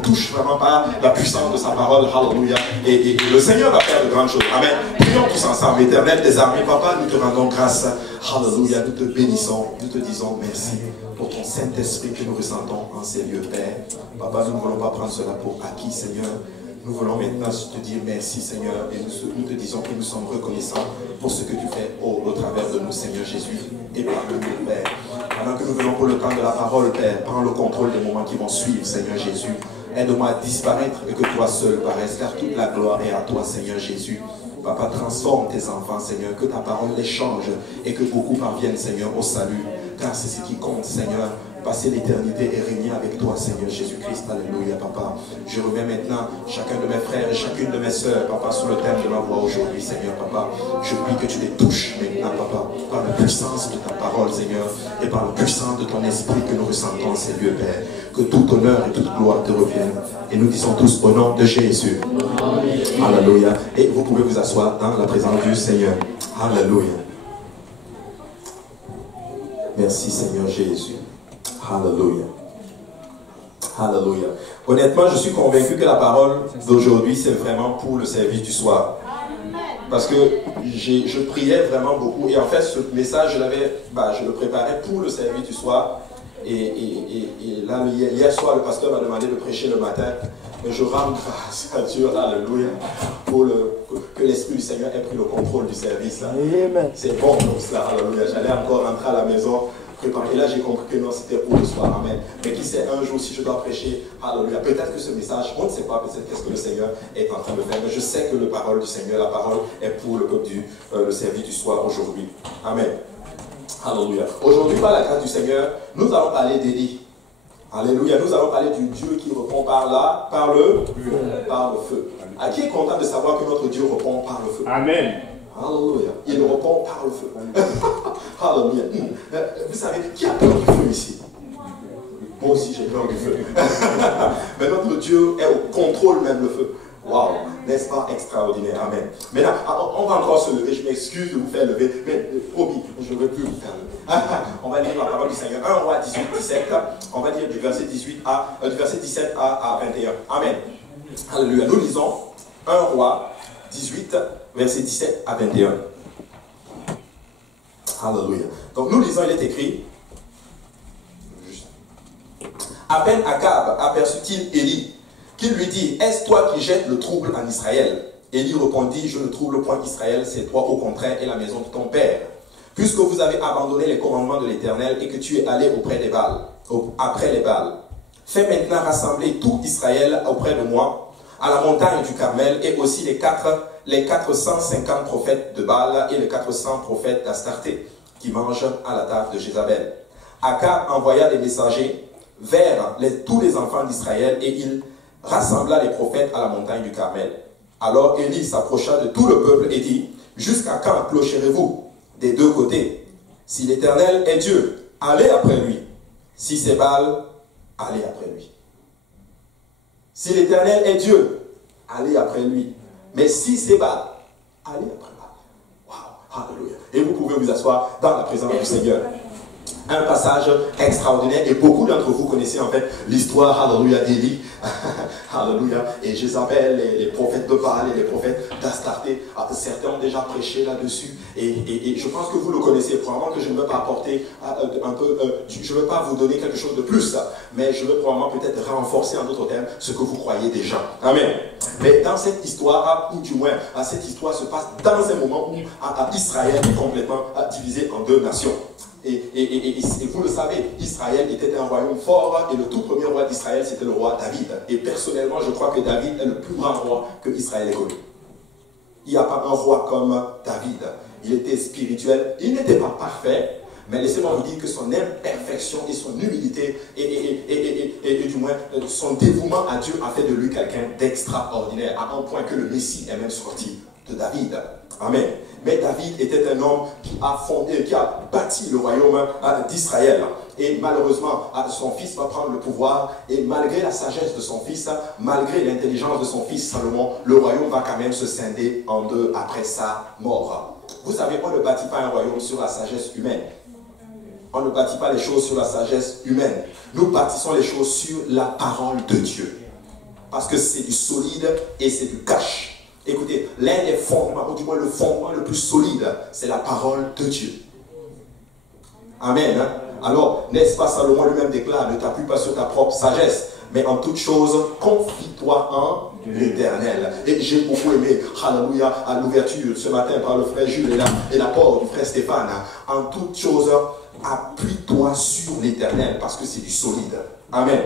nous touche vraiment par la puissance de sa parole. Alléluia. Et le Seigneur va faire de grandes choses. Amen. Prions tous ensemble. Éternel des armées, Papa, nous te rendons grâce. Alléluia. Nous te bénissons. Nous te disons merci pour ton Saint-Esprit que nous ressentons en ces lieux, Père. Papa, nous ne voulons pas prendre cela pour acquis, Seigneur. Nous voulons maintenant te dire merci, Seigneur, et nous te disons que nous sommes reconnaissants pour ce que tu fais au travers de nous, Seigneur Jésus, et par le nous, Père. Pendant que nous venons pour le temps de la parole, Père, prends le contrôle des moments qui vont suivre, Seigneur Jésus. Aide-moi à disparaître et que toi seul paraisse, car toute la gloire est à toi, Seigneur Jésus. Papa, transforme tes enfants, Seigneur, que ta parole les change et que beaucoup parviennent, Seigneur, au salut. Car c'est ce qui compte, Seigneur. Passer l'éternité et régner avec toi, Seigneur Jésus-Christ. Alléluia, Papa. Je remets maintenant chacun de mes frères et chacune de mes sœurs, Papa, sur le thème de ma voix aujourd'hui, Seigneur, Papa. Je prie que tu les touches maintenant, Papa, par la puissance de ta parole, Seigneur, et par la puissance de ton esprit que nous ressentons en ces lieux, Père. Que tout honneur et toute gloire te reviennent. Et nous disons tous au nom de Jésus. Amen. Alléluia. Et vous pouvez vous asseoir dans la présence du Seigneur. Alléluia. Merci, Seigneur Jésus. Alléluia. Alléluia. Honnêtement, je suis convaincu que la parole d'aujourd'hui, c'est vraiment pour le service du soir. Parce que je priais vraiment beaucoup. Et en fait, ce message, je le préparais pour le service du soir. Et là, hier soir, le pasteur m'a demandé de prêcher le matin. Mais je rends grâce à Dieu, alléluia, pour que l'Esprit du Seigneur ait pris le contrôle du service. C'est bon comme cela, alléluia. J'allais encore rentrer à la maison. Et là, j'ai compris que non, c'était pour le soir. Amen. Mais qui sait, un jour, si je dois prêcher, alléluia, peut-être que ce message, on ne sait pas, peut-être qu'est-ce que le Seigneur est en train de faire. Mais je sais que la parole du Seigneur, la parole est pour le peuple le service du soir aujourd'hui. Amen. Alléluia. Aujourd'hui, par la grâce du Seigneur, nous allons parler d'Élie. Alléluia. Nous allons parler du Dieu qui répond par le feu. À qui est content de savoir que notre Dieu répond par le feu? Amen. Alléluia. Il répond par le feu. Alléluia. Vous savez, qui a peur du feu ici? Moi aussi, j'ai peur du feu. Mais notre Dieu est au contrôle même le feu. Waouh, n'est-ce pas extraordinaire? Amen. Maintenant, on va encore se lever. Je m'excuse de vous faire lever, mais promis, je ne veux plus vous faire lever. On va lire la parole du Seigneur. 1 Roi 18, 17. On va lire du verset 17 à 21. Amen. Alléluia. Nous lisons 1 Roi 18, verset 17 à 21. Alléluia. Donc nous lisons, il est écrit. À peine Akab aperçut-il Élie, qui lui dit, est-ce toi qui jettes le trouble en Israël? Élie répondit, je ne trouble point Israël, c'est toi au contraire et la maison de ton père. Puisque vous avez abandonné les commandements de l'Éternel et que tu es allé après les Baals. Fais maintenant rassembler tout Israël auprès de moi, à la montagne du Carmel, et aussi les 450 prophètes de Baal et les 400 prophètes d'Astarté, qui mangent à la table de Jézabel. Akab envoya des messagers vers tous les enfants d'Israël, et il rassembla les prophètes à la montagne du Carmel. Alors Élie s'approcha de tout le peuple et dit, jusqu'à quand clocherez-vous des deux côtés? Si l'Éternel est Dieu, allez après lui. Si c'est Baal, allez après lui. Si l'Éternel est Dieu, allez après lui. Mais si c'est Baal, allez après Baal. Waouh, alléluia. Et vous pouvez vous asseoir dans la présence du Seigneur. Un passage extraordinaire, et beaucoup d'entre vous connaissez en fait l'histoire, alléluia, d'Élie, alléluia, et Jézabel, les prophètes de Baal et les prophètes d'Astarté. Certains ont déjà prêché là-dessus, et je pense que vous le connaissez. Probablement que je ne veux pas apporter je ne veux pas vous donner quelque chose de plus, mais je veux probablement peut-être renforcer en d'autres termes ce que vous croyez déjà. Amen. Mais dans cette histoire, ou du moins, cette histoire se passe dans un moment où Israël est complètement divisé en deux nations. Et vous le savez, Israël était un royaume fort, et le tout premier roi d'Israël, c'était le roi David. Et personnellement, je crois que David est le plus grand roi que Israël ait connu. Il n'y a pas un roi comme David. Il était spirituel, il n'était pas parfait, mais laissez-moi vous dire que son imperfection et son humilité, et du moins son dévouement à Dieu a fait de lui quelqu'un d'extraordinaire, à un point que le Messie est même sorti de David. Amen. Mais David était un homme qui a bâti le royaume d'Israël. Et malheureusement, son fils va prendre le pouvoir. Et malgré la sagesse de son fils, malgré l'intelligence de son fils Salomon, le royaume va quand même se scinder en deux après sa mort. Vous savez, on ne bâtit pas un royaume sur la sagesse humaine. On ne bâtit pas les choses sur la sagesse humaine. Nous bâtissons les choses sur la parole de Dieu. parce que c'est du solide et c'est du cash. Écoutez, l'un des fondements, ou du moins le fondement le plus solide, c'est la parole de Dieu. Amen. Hein? Alors, n'est-ce pas, Salomon lui-même déclare, ne t'appuie pas sur ta propre sagesse, mais en toute chose, confie-toi en l'Éternel. Et j'ai beaucoup aimé, alléluia, à l'ouverture ce matin par le frère Jules et l'apport du frère Stéphane. En toute chose, appuie-toi sur l'Éternel, parce que c'est du solide. Amen.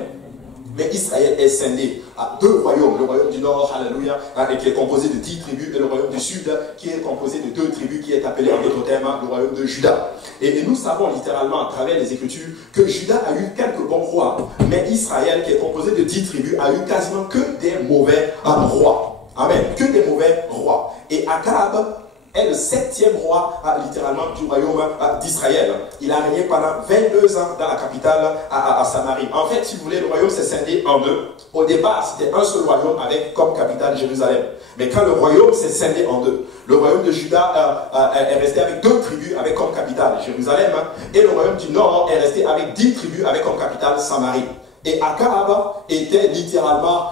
Mais Israël est scindé à deux royaumes. Le royaume du nord, alléluia, qui est composé de 10 tribus, et le royaume du sud, qui est composé de 2 tribus, qui est appelé en d'autres termes le royaume de Juda. Et nous savons littéralement à travers les Écritures que Juda a eu quelques bons rois, mais Israël, qui est composé de 10 tribus, a eu quasiment que des mauvais rois. Amen. Que des mauvais rois. Et Akab est le 7e roi, littéralement, du royaume d'Israël. Il a régné pendant 22 ans dans la capitale, à Samarie. En fait, si vous voulez, le royaume s'est scindé en deux. Au départ, c'était un seul royaume avec comme capitale Jérusalem. Mais quand le royaume s'est scindé en deux, le royaume de Juda est resté avec 2 tribus avec comme capitale Jérusalem, et le royaume du nord est resté avec 10 tribus avec comme capitale Samarie. Et Akab était littéralement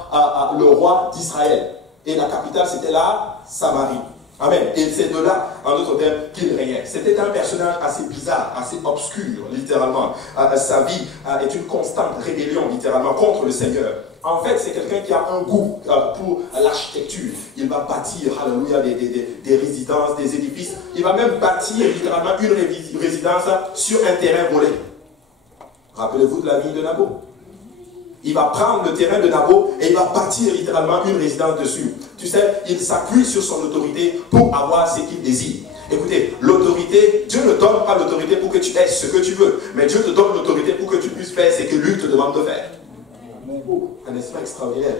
le roi d'Israël. Et la capitale, c'était la Samarie. Amen. Et c'est de là, en d'autres termes, qu'il régnait. C'était un personnage assez bizarre, assez obscur, littéralement. Sa vie est une constante rébellion, littéralement, contre le Seigneur. En fait, c'est quelqu'un qui a un goût pour l'architecture. Il va bâtir, alléluia, des résidences, des édifices. Il va même bâtir, littéralement, une résidence sur un terrain volé. Rappelez-vous de la vie de Naboth. Il va prendre le terrain de Naboth et il va bâtir littéralement une résidence dessus. Tu sais, il s'appuie sur son autorité pour avoir ce qu'il désire. Écoutez, l'autorité, Dieu ne donne pas l'autorité pour que tu aies ce que tu veux, mais Dieu te donne l'autorité pour que tu puisses faire ce que lui te demande de faire. N'est-ce pas extraordinaire?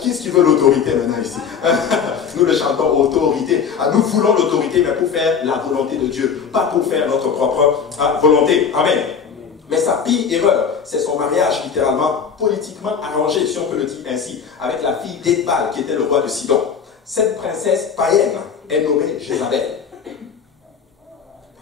Qui est-ce qui veut l'autorité maintenant ici? Nous le chantons autorité. Nous voulons l'autorité, mais pour faire la volonté de Dieu, pas pour faire notre propre volonté. Amen. Mais sa pire erreur, c'est son mariage littéralement politiquement arrangé, si on peut le dire ainsi, avec la fille d'Ethbal, qui était le roi de Sidon. Cette princesse païenne est nommée Jézabel.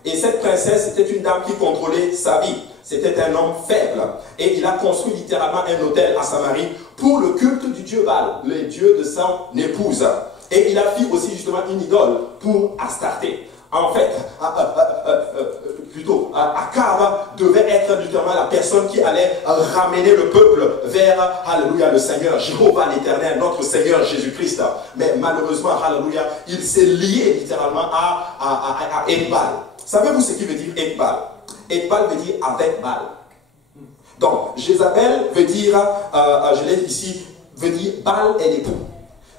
Et cette princesse, c'était une dame qui contrôlait sa vie. C'était un homme faible. Et il a construit littéralement un autel à Samarie pour le culte du dieu Baal, le dieu de son épouse. Et il a fait aussi justement une idole pour Astarté. En fait, Akab devait être littéralement la personne qui allait ramener le peuple vers, alléluia, le Seigneur, Jéhovah l'Éternel, notre Seigneur Jésus-Christ. Mais malheureusement, alléluia, il s'est lié littéralement à Ekbal. Savez-vous ce qui veut dire Ekbal? Ekbal veut dire avec Baal. Donc, Jézabel veut dire, je l'ai dit ici, veut dire Baal est l'époux.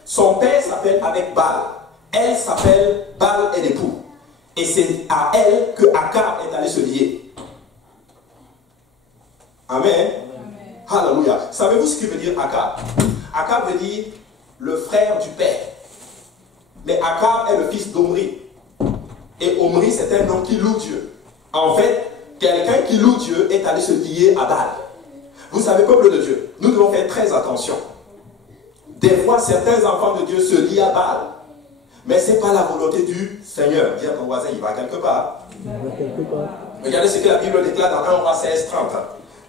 Son père s'appelle avec Baal. Elle s'appelle Baal est l'époux. Et c'est à elle que Akab est allé se lier. Amen. Alléluia. Savez-vous ce qui veut dire Akab? Akab veut dire le frère du père. Mais Akab est le fils d'Omri. Et Omri, c'est un homme qui loue Dieu. En fait, quelqu'un qui loue Dieu est allé se lier à Baal. Vous savez, peuple de Dieu, nous devons faire très attention. Des fois, certains enfants de Dieu se lient à Baal. Mais ce n'est pas la volonté du Seigneur. Dis à ton voisin, il va quelque part. Regardez ce que la Bible déclare dans 1 Roi 16, 30.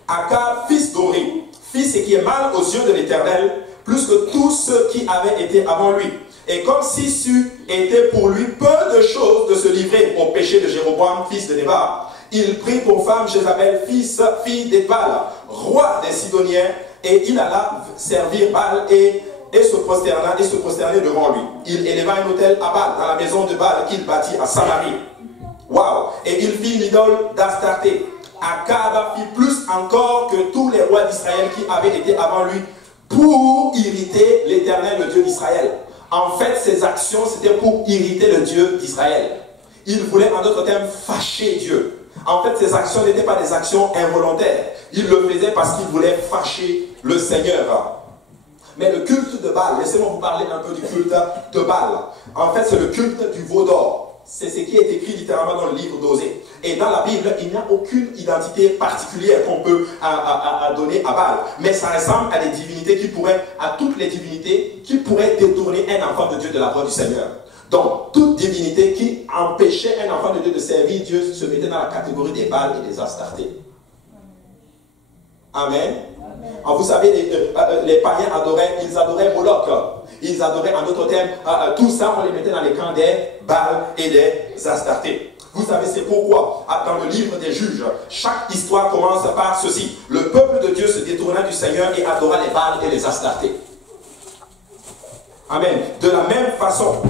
Akab, fils d'Omri, fit ce qui est mal aux yeux de l'Éternel, plus que tous ceux qui avaient été avant lui. Et comme si c'eût été pour lui peu de choses de se livrer au péché de Jéroboam, fils de Nébat, il prit pour femme Jézabel, fille d'Ethbal, roi des Sidoniens, et il alla servir Baal et se prosterner devant lui. Il éleva un autel à Baal, dans la maison de Baal qu'il bâtit à Samarie. Waouh! Et il fit une idole d'Astarté. Akab fit plus encore que tous les rois d'Israël qui avaient été avant lui pour irriter l'Éternel, le Dieu d'Israël. En fait, ses actions, c'était pour irriter le Dieu d'Israël. Il voulait, en d'autres termes, fâcher Dieu. En fait, ses actions n'étaient pas des actions involontaires. Il le faisait parce qu'il voulait fâcher le Seigneur. Mais le culte de Baal, laissez-moi vous parler un peu du culte de Baal. En fait, c'est le culte du veau d'or. C'est ce qui est écrit littéralement dans le livre d'Osée. Et dans la Bible, il n'y a aucune identité particulière qu'on peut donner à Baal. Mais ça ressemble à des divinités qui pourraient, à toutes les divinités qui pourraient détourner un enfant de Dieu de la voie du Seigneur. Donc, toute divinité qui empêchait un enfant de Dieu de servir Dieu se mettait dans la catégorie des Baal et des Astartés. Amen. Vous savez, les païens ils adoraient Moloch. Ils adoraient, en d'autres termes, tout ça, on les mettait dans les camps des Baal et des Astartés. Vous savez, c'est pourquoi, dans le livre des Juges, chaque histoire commence par ceci. Le peuple de Dieu se détourna du Seigneur et adora les Baal et les Astartés. Amen. De la même façon,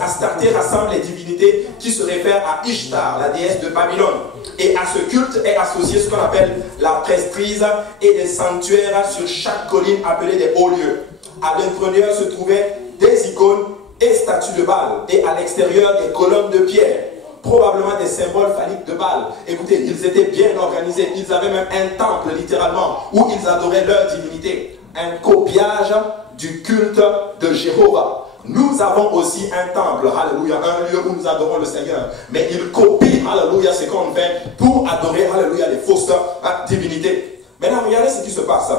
Astarté rassemble les divinités qui se réfèrent à Ishtar, la déesse de Babylone. Et à ce culte est associé ce qu'on appelle la prestrise et des sanctuaires sur chaque colline appelée des hauts lieux. À l'intérieur se trouvaient des icônes et statues de Baal, et à l'extérieur des colonnes de pierre, probablement des symboles phalliques de Baal. Écoutez, ils étaient bien organisés, ils avaient même un temple littéralement, où ils adoraient leur divinité. Un copiage du culte de Jéhovah. Nous avons aussi un temple, alléluia, un lieu où nous adorons le Seigneur. Mais il copie, alléluia, ce qu'on fait pour adorer, alléluia, les fausses divinités. Maintenant, regardez ce qui se passe.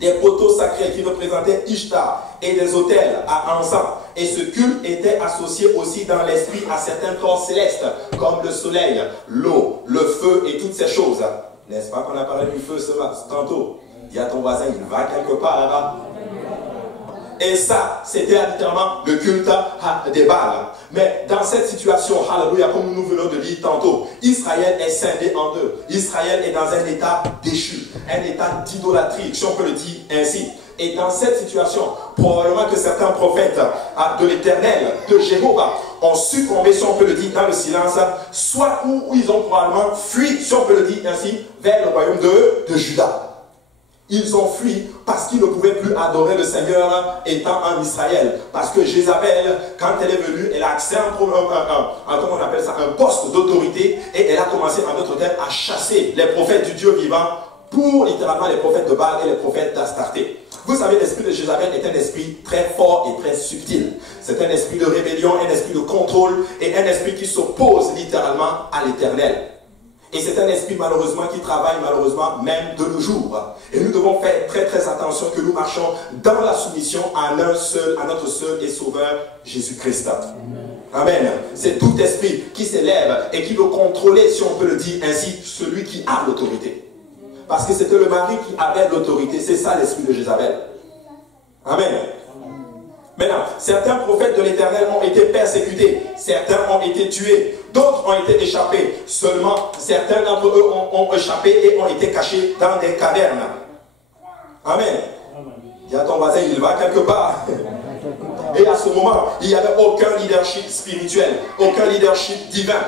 Des poteaux sacrés qui représentaient Ishtar et des autels à encens. Et ce culte était associé aussi dans l'esprit à certains corps célestes, comme le soleil, l'eau, le feu et toutes ces choses. N'est-ce pas qu'on a parlé du feu tantôt? Dis à ton voisin, il va quelque part là-bas. Et ça, c'était littéralement le culte des Baals. Mais dans cette situation, alléluia, comme nous venons de dire tantôt, Israël est scindé en deux. Israël est dans un état déchu, un état d'idolâtrie, si on peut le dire ainsi. Et dans cette situation, probablement que certains prophètes de l'Éternel, de Jéhovah, ont succombé, si on peut le dire, dans le silence, soit où ils ont probablement fui, si on peut le dire ainsi, vers le royaume de Juda. Ils ont fui parce qu'ils ne pouvaient plus adorer le Seigneur étant en Israël. Parce que Jézabel, quand elle est venue, elle a accès à comment on appelle ça, un poste d'autorité, et elle a commencé en d'autres termes à chasser les prophètes du Dieu vivant pour littéralement les prophètes de Baal et les prophètes d'Astarté. Vous savez, l'esprit de Jézabel est un esprit très fort et très subtil. C'est un esprit de rébellion, un esprit de contrôle et un esprit qui s'oppose littéralement à l'Éternel. Et c'est un esprit malheureusement qui travaille malheureusement même de nos jours. Et nous devons faire très très attention que nous marchons dans la soumission à notre seul et sauveur Jésus-Christ. Amen. C'est tout esprit qui s'élève et qui veut contrôler, si on peut le dire ainsi, celui qui a l'autorité. Parce que c'était le mari qui avait l'autorité. C'est ça l'esprit de Jézabel. Amen. Maintenant, certains prophètes de l'Éternel ont été persécutés, certains ont été tués, d'autres ont été échappés. Seulement, certains d'entre eux ont échappé et ont été cachés dans des cavernes. Amen. Il y a ton voisin, il va quelque part. Et à ce moment, il n'y avait aucun leadership spirituel, aucun leadership divin.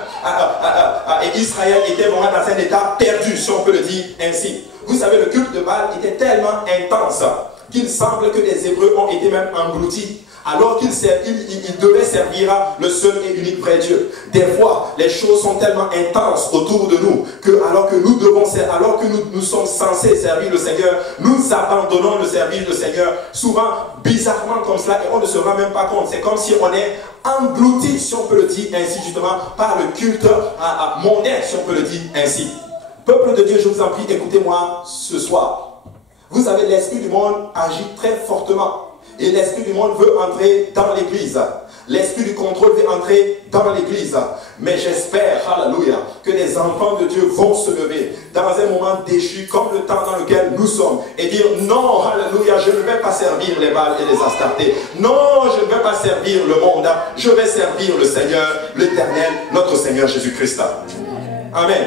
Et Israël était vraiment dans un état perdu, si on peut le dire ainsi. Vous savez, le culte de Baal était tellement intense qu'il semble que les Hébreux ont été même engloutis, alors qu'ils devaient servir le seul et unique vrai Dieu. Des fois, les choses sont tellement intenses autour de nous, que alors que nous sommes censés servir le Seigneur, nous abandonnons le service du Seigneur, souvent bizarrement comme cela, et on ne se rend même pas compte. C'est comme si on est englouti, si on peut le dire ainsi, justement, par le culte mondain, si on peut le dire ainsi. Peuple de Dieu, je vous en prie, écoutez-moi ce soir. Vous savez, l'esprit du monde agit très fortement. Et l'esprit du monde veut entrer dans l'église. L'esprit du contrôle veut entrer dans l'église. Mais j'espère, alléluia, que les enfants de Dieu vont se lever dans un moment déchu comme le temps dans lequel nous sommes et dire non, alléluia, je ne vais pas servir les Baals et les Astartés. Non, je ne vais pas servir le monde. Je vais servir le Seigneur, l'Éternel, notre Seigneur Jésus-Christ. Amen.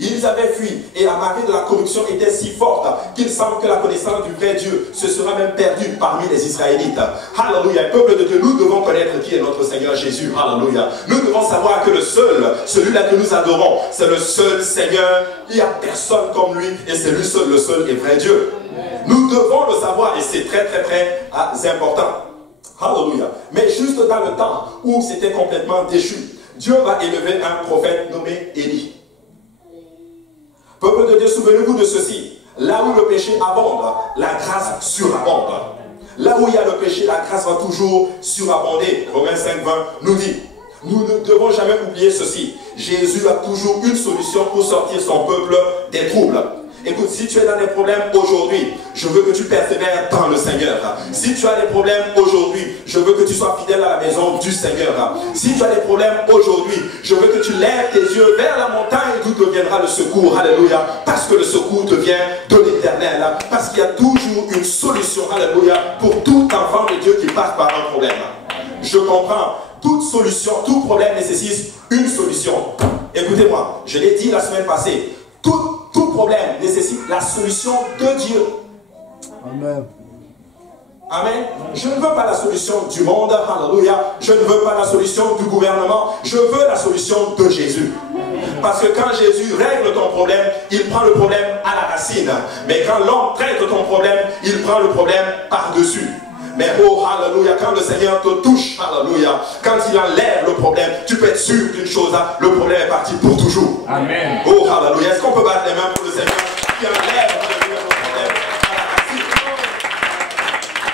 Ils avaient fui et la marée de la corruption était si forte qu'il semble que la connaissance du vrai Dieu se sera même perdue parmi les Israélites. Alléluia, peuple de Dieu, nous devons connaître qui est notre Seigneur Jésus. Alléluia. Nous devons savoir que le seul, celui-là que nous adorons, c'est le seul Seigneur. Il n'y a personne comme lui et c'est lui seul, le seul et vrai Dieu. Nous devons le savoir et c'est très très très important. Alléluia. Mais juste dans le temps où c'était complètement déchu, Dieu va élever un prophète nommé Élie. Peuple de Dieu, souvenez-vous de ceci. Là où le péché abonde, la grâce surabonde. Là où il y a le péché, la grâce va toujours surabonder. Romains 5, 20 nous dit. Nous ne devons jamais oublier ceci. Jésus a toujours une solution pour sortir son peuple des troubles. Écoute, si tu es dans des problèmes aujourd'hui, je veux que tu persévères dans le Seigneur. Si tu as des problèmes aujourd'hui, je veux que tu sois fidèle à la maison du Seigneur. Si tu as des problèmes aujourd'hui, je veux que tu lèves tes yeux vers la montagne d'où te viendra le secours. Alléluia. Parce que le secours te vient de l'Éternel. Parce qu'il y a toujours une solution. Alléluia. Pour tout enfant de Dieu qui passe par un problème. Je comprends. Toute solution, tout problème nécessite une solution. Écoutez-moi, je l'ai dit la semaine passée. Tout problème nécessite la solution de Dieu. Amen. Amen. Je ne veux pas la solution du monde. Alléluia. Je ne veux pas la solution du gouvernement. Je veux la solution de Jésus. Parce que quand Jésus règle ton problème, il prend le problème à la racine. Mais quand l'homme traite ton problème, il prend le problème par-dessus. Mais oh, alléluia, quand le Seigneur te touche, alléluia, quand il enlève le problème, tu peux être sûr d'une chose, le problème est parti pour toujours. Amen. Oh, alléluia. Est-ce qu'on peut battre les mains pour le Seigneur qui enlève, alléluia, le problème à la racine?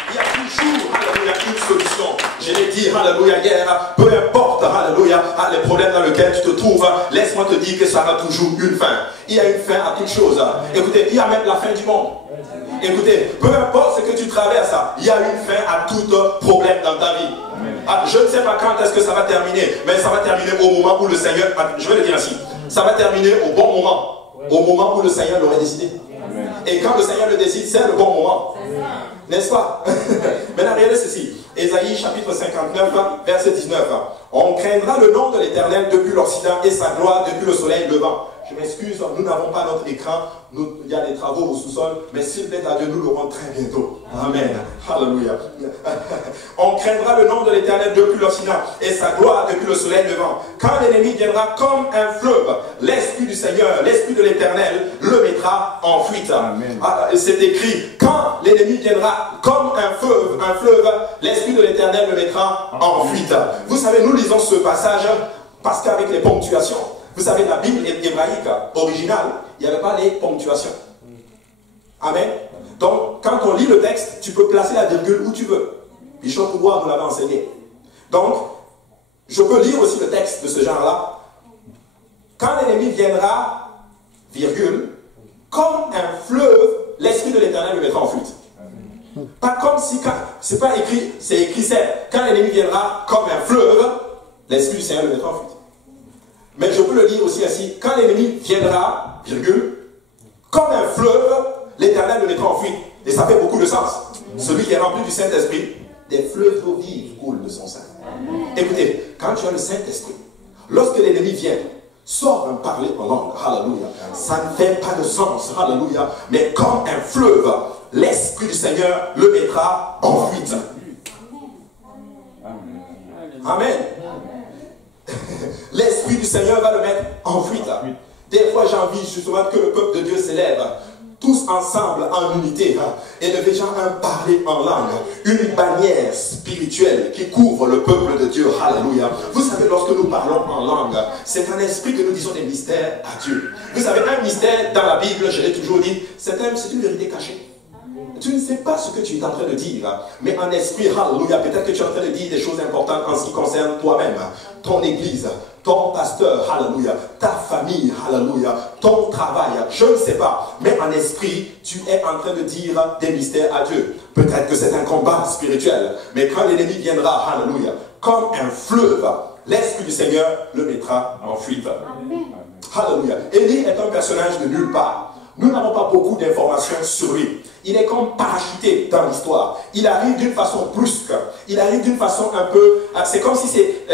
Il y a toujours, alléluia, une solution. Je l'ai dit, alléluia, hier, peu importe, alléluia, les problèmes dans lesquels tu te trouves, laisse-moi te dire que ça a toujours une fin. Il y a une fin à toute chose. Écoutez, il y a même la fin du monde. Écoutez, peu importe ce que tu traverses, il y a une fin à tout problème dans ta vie. Je ne sais pas quand est-ce que ça va terminer, mais ça va terminer au moment où le Seigneur, je vais le dire ainsi, ça va terminer au bon moment, au moment où le Seigneur l'aurait décidé. Et quand le Seigneur le décide, c'est le bon moment. N'est-ce pas? Maintenant, regardez ceci. Ésaïe chapitre 59, verset 19. On craindra le nom de l'Éternel depuis l'Occident et sa gloire depuis le soleil levant. Je m'excuse, nous n'avons pas notre écran, il y a des travaux au sous-sol, mais s'il plaît à Dieu, nous l'aurons très bientôt. Amen. Alléluia. On craindra le nom de l'Éternel depuis l'Occident et sa gloire depuis le soleil levant. Quand l'ennemi viendra comme un fleuve, l'Esprit du Seigneur, l'Esprit de l'Éternel le mettra en fuite. C'est écrit, quand l'ennemi viendra comme un fleuve, l'Esprit de l'Éternel le mettra en fuite. Vous savez, nous lisons ce passage parce qu'avec les ponctuations, vous savez, la Bible hébraïque originale, il n'y avait pas les ponctuations. Amen. Donc, quand on lit le texte, tu peux placer la virgule où tu veux. Bishop Pouvoir nous l'avait enseigné. Donc, je peux lire aussi le texte de ce genre-là. Quand l'ennemi viendra, virgule, comme un fleuve, l'Esprit de l'Éternel le mettra en fuite. Pas comme si, c'est pas écrit, c'est écrit c'est, quand l'ennemi viendra comme un fleuve, l'Esprit du Seigneur le mettra en fuite. Mais je peux le lire aussi ainsi, quand l'ennemi viendra, virgule, comme un fleuve, l'Éternel le mettra en fuite. Et ça fait beaucoup de sens. Celui qui est rempli du Saint-Esprit, des fleuves d'eau vive coulent de son sein. Écoutez, quand tu as le Saint-Esprit, lorsque l'ennemi vient, sort un parler en langue, alléluia, ça ne fait pas de sens, alléluia, mais comme un fleuve, l'Esprit du Seigneur le mettra en fuite. Amen. L'Esprit du Seigneur va le mettre en fuite. Des fois, j'ai envie justement que le peuple de Dieu s'élève, tous ensemble, en unité, et le déjà un parler en langue, une bannière spirituelle qui couvre le peuple de Dieu. Alléluia. Vous savez, lorsque nous parlons en langue, c'est un esprit que nous disons des mystères à Dieu. Vous savez, un mystère dans la Bible, je l'ai toujours dit, c'est une vérité cachée. Tu ne sais pas ce que tu es en train de dire, mais en esprit, alléluia, peut-être que tu es en train de dire des choses importantes en ce qui concerne toi-même, ton église, ton pasteur, alléluia, ta famille, alléluia, ton travail, je ne sais pas, mais en esprit, tu es en train de dire des mystères à Dieu. Peut-être que c'est un combat spirituel, mais quand l'ennemi viendra, alléluia, comme un fleuve, l'Esprit du Seigneur le mettra en fuite. Alléluia. Élie est un personnage de nulle part. Nous n'avons pas beaucoup d'informations sur lui. Il est comme parachuté dans l'histoire. Il arrive d'une façon brusque. Il arrive d'une façon un peu... C'est comme si c'est...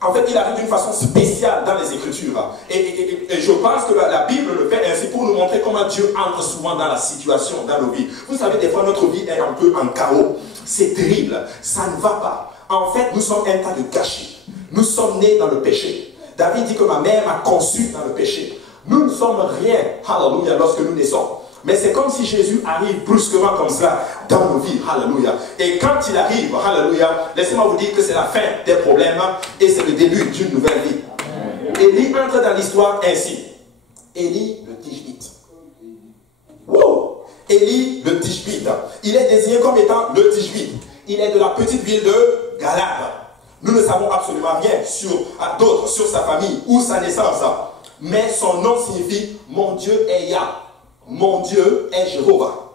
en fait, il arrive d'une façon spéciale dans les Écritures. Et je pense que la Bible le fait ainsi pour nous montrer comment Dieu entre souvent dans la situation, dans nos vies. Vous savez, des fois, notre vie est un peu en chaos. C'est terrible. Ça ne va pas. En fait, nous sommes un tas de gâchis. Nous sommes nés dans le péché. David dit que ma mère m'a conçu dans le péché. Nous ne sommes rien, alléluia, lorsque nous naissons. Mais c'est comme si Jésus arrive brusquement comme cela dans nos vies, alléluia. Et quand il arrive, alléluia, laissez-moi vous dire que c'est la fin des problèmes et c'est le début d'une nouvelle vie. Élie entre dans l'histoire ainsi. Élie le Tishbite. Wow! Élie le Tishbite. Il est désigné comme étant le Tishbite. Il est de la petite ville de Galade. Nous ne savons absolument rien sur sa famille ou sa naissance. Mais son nom signifie « Mon Dieu est Yah ». mon Dieu est Jéhovah.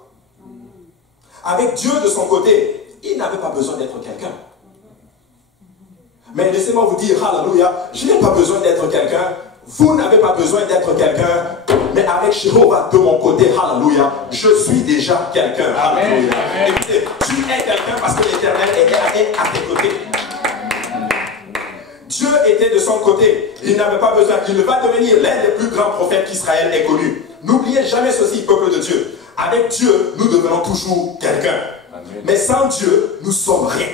Avec Dieu de son côté, il n'avait pas besoin d'être quelqu'un. Mais laissez-moi vous dire, alléluia, je n'ai pas besoin d'être quelqu'un, vous n'avez pas besoin d'être quelqu'un, mais avec Jéhovah de mon côté, alléluia, je suis déjà quelqu'un. Alléluia. Écoutez, tu es quelqu'un parce que l'Éternel est à tes côtés. Dieu était de son côté, il n'avait pas besoin, il va devenir l'un des plus grands prophètes qu'Israël ait connu. N'oubliez jamais ceci, peuple de Dieu. Avec Dieu, nous devenons toujours quelqu'un. Mais sans Dieu, nous sommes rien.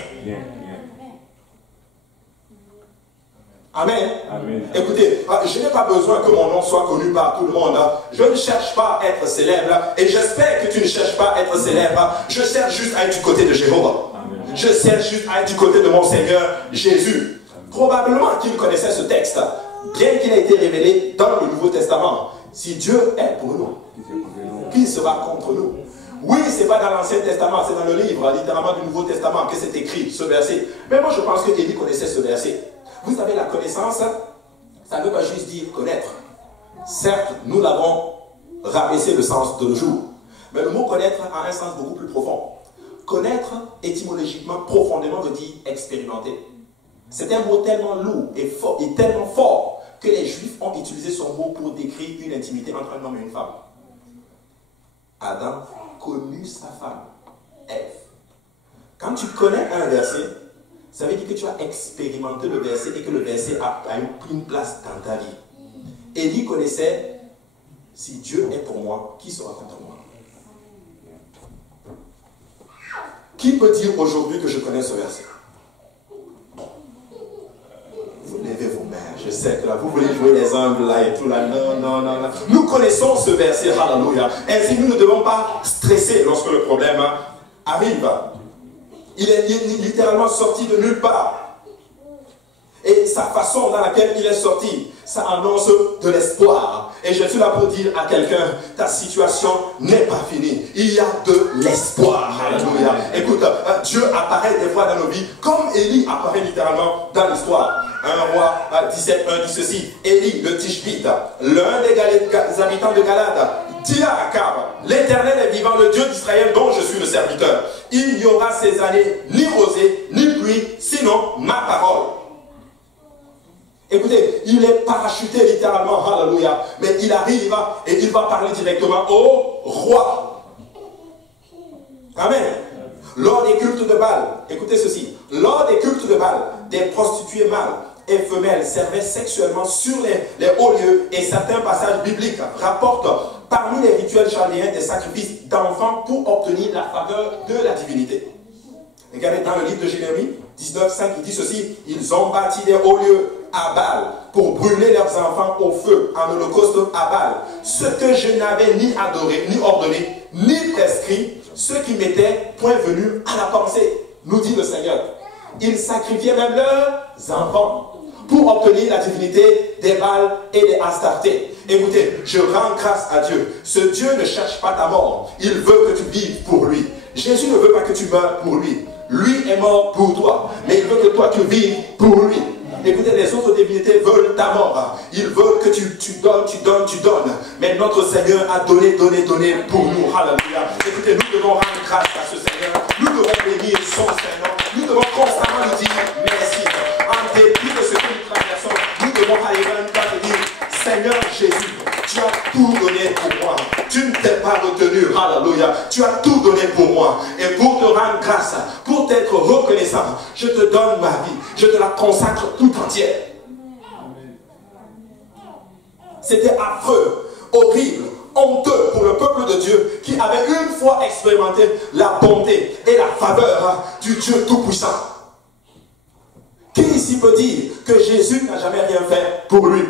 Amen. Amen. Écoutez, je n'ai pas besoin que mon nom soit connu par tout le monde. Je ne cherche pas à être célèbre. Et j'espère que tu ne cherches pas à être célèbre. Je cherche juste à être du côté de Jéhovah. Amen. Je cherche juste à être du côté de mon Seigneur Jésus. Probablement qu'il connaissait ce texte, bien qu'il ait été révélé dans le Nouveau Testament. Si Dieu est pour nous, qui sera contre nous? Oui, ce n'est pas dans l'Ancien Testament, c'est dans le livre, littéralement du Nouveau Testament, que c'est écrit, ce verset. Mais moi, je pense que Élie connaissait ce verset. Vous savez, la connaissance, ça ne veut pas juste dire connaître. Certes, nous l'avons rabaissé le sens de nos jours. Mais le mot connaître a un sens beaucoup plus profond. Connaître, étymologiquement, profondément, veut dire expérimenter. C'est un mot tellement lourd et fort, et tellement fort que les Juifs ont utilisé son mot pour décrire une intimité entre un homme et une femme. Adam connut sa femme, Ève. Quand tu connais un verset, ça veut dire que tu as expérimenté le verset et que le verset a pris une place dans ta vie. Élie connaissait, si Dieu est pour moi, qui sera contre moi? Qui peut dire aujourd'hui que je connais ce verset? Vous levez vos mains, je sais que là, vous voulez jouer les humbles là et tout là. Non, non, non, non. Nous connaissons ce verset, alléluia. Ainsi, nous ne devons pas stresser lorsque le problème arrive. Il est littéralement sorti de nulle part. Et sa façon dans laquelle il est sorti, ça annonce de l'espoir. Et je suis là pour dire à quelqu'un, ta situation n'est pas finie. Il y a de l'espoir. Alléluia. Écoute, Dieu apparaît des fois dans nos vies, comme Élie apparaît littéralement dans l'histoire. 1 Roi 17:1 dit ceci. Élie, le Tishbite, l'un des habitants de Galade, dit à Akab, l'Éternel est vivant, le Dieu d'Israël dont je suis le serviteur. Il n'y aura ces années ni rosée, ni pluie, sinon ma parole. Écoutez, il est parachuté littéralement, alléluia, mais il arrive et il va parler directement au roi. Amen. Lors des cultes de Baal, écoutez ceci, lors des cultes de Baal, des prostituées mâles et femelles servaient sexuellement sur les hauts lieux, et certains passages bibliques rapportent parmi les rituels chaldéens des sacrifices d'enfants pour obtenir la faveur de la divinité. Regardez dans le livre de Jérémie 19:5, il dit ceci, ils ont bâti des hauts lieux à Baal pour brûler leurs enfants au feu en holocauste à Baal, ce que je n'avais ni adoré, ni ordonné, ni prescrit, ce qui m'était point venu à la pensée, nous dit le Seigneur. Ils sacrifiaient même leurs enfants pour obtenir la divinité des Baals et des Astartés. Écoutez, je rends grâce à Dieu. Ce Dieu ne cherche pas ta mort. Il veut que tu vives pour lui. Jésus ne veut pas que tu meurs pour lui. Lui est mort pour toi. Mais il veut que toi tu vives pour lui. Écoutez, les autres divinités veulent ta mort. Ils veulent que tu donnes, tu donnes, tu donnes. Mais notre Seigneur a donné, donné, donné pour nous. Alléluia. Écoutez, nous devons rendre grâce à ce Seigneur. Nous devons bénir son Seigneur. Nous devons constamment lui dire merci. En dépit de ce que nous traversons, nous devons aller vers une place et dire, Seigneur Jésus, tu as tout donné pour moi. Tu ne t'es pas retenu. Alléluia. Tu as tout donné pour moi. Et pour te rendre grâce, pour t'être reconnaissant, je te donne ma vie. Je te la consacre tout entière. C'était affreux, horrible, honteux pour le peuple de Dieu qui avait une fois expérimenté la bonté et la faveur du Dieu Tout-Puissant. Qui ici peut dire que Jésus n'a jamais rien fait pour lui?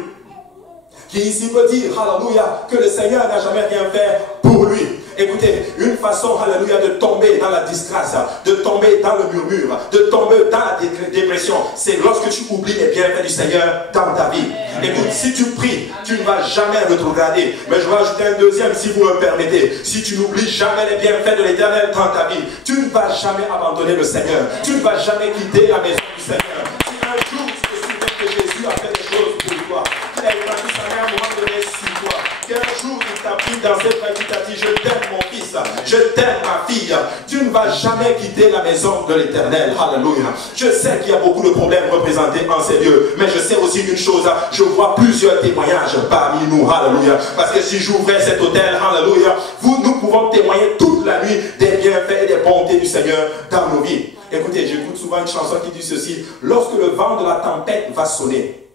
Qui ici peut dire, alléluia, que le Seigneur n'a jamais rien fait pour lui? Écoutez, une façon, alléluia, de tomber dans la disgrâce, de tomber dans le murmure, de tomber dans la dépression, c'est lorsque tu oublies les bienfaits du Seigneur dans ta vie. Écoute, si tu pries, tu ne vas jamais rétrograder. Mais je vais ajouter un deuxième, si vous me permettez. Si tu n'oublies jamais les bienfaits de l'Éternel dans ta vie, tu ne vas jamais abandonner le Seigneur. Tu ne vas jamais quitter la maison du Seigneur. Si un jour tu te souviens que Jésus a fait des choses pour toi, qu'il a étendu sa main à un moment donné sur toi, qu'un jour il t'a pris dans ses bras, qui t'a dit, je t'aime mon fils, je t'aime ma fille. Tu ne vas jamais quitter la maison de l'Éternel. Alléluia. Je sais qu'il y a beaucoup de problèmes représentés en ces lieux, mais je sais aussi une chose, je vois plusieurs témoignages parmi nous. Alléluia. Parce que si j'ouvrais cet hôtel, alléluia, nous pouvons témoigner toute la nuit des bienfaits et des bontés du Seigneur dans nos vies. Écoutez, j'écoute souvent une chanson qui dit ceci: lorsque le vent de la tempête va sonner,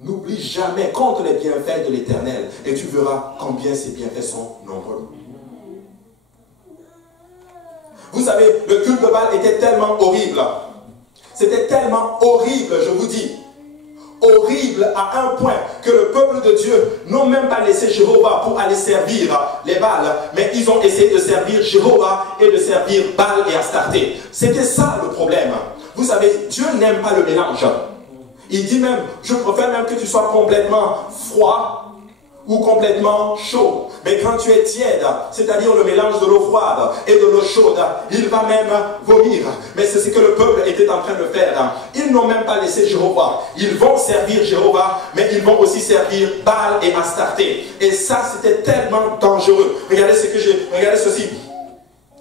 n'oublie jamais, compte les bienfaits de l'Éternel et tu verras combien ces bienfaits sont nombreux. Vous savez, le culte de Baal était tellement horrible. C'était tellement horrible, je vous dis. Horrible à un point que le peuple de Dieu n'ont même pas laissé Jéhovah pour aller servir les Baals, mais ils ont essayé de servir Jéhovah et de servir Baal et Astarté. C'était ça le problème. Vous savez, Dieu n'aime pas le mélange. Il dit même, je préfère même que tu sois complètement froid ou complètement chaud. Mais quand tu es tiède, c'est-à-dire le mélange de l'eau froide et de l'eau chaude, il va même vomir. Mais c'est ce que le peuple était en train de faire. Ils n'ont même pas laissé Jéhovah. Ils vont servir Jéhovah, mais ils vont aussi servir Baal et Astarté. Et ça, c'était tellement dangereux. Regardez ceci.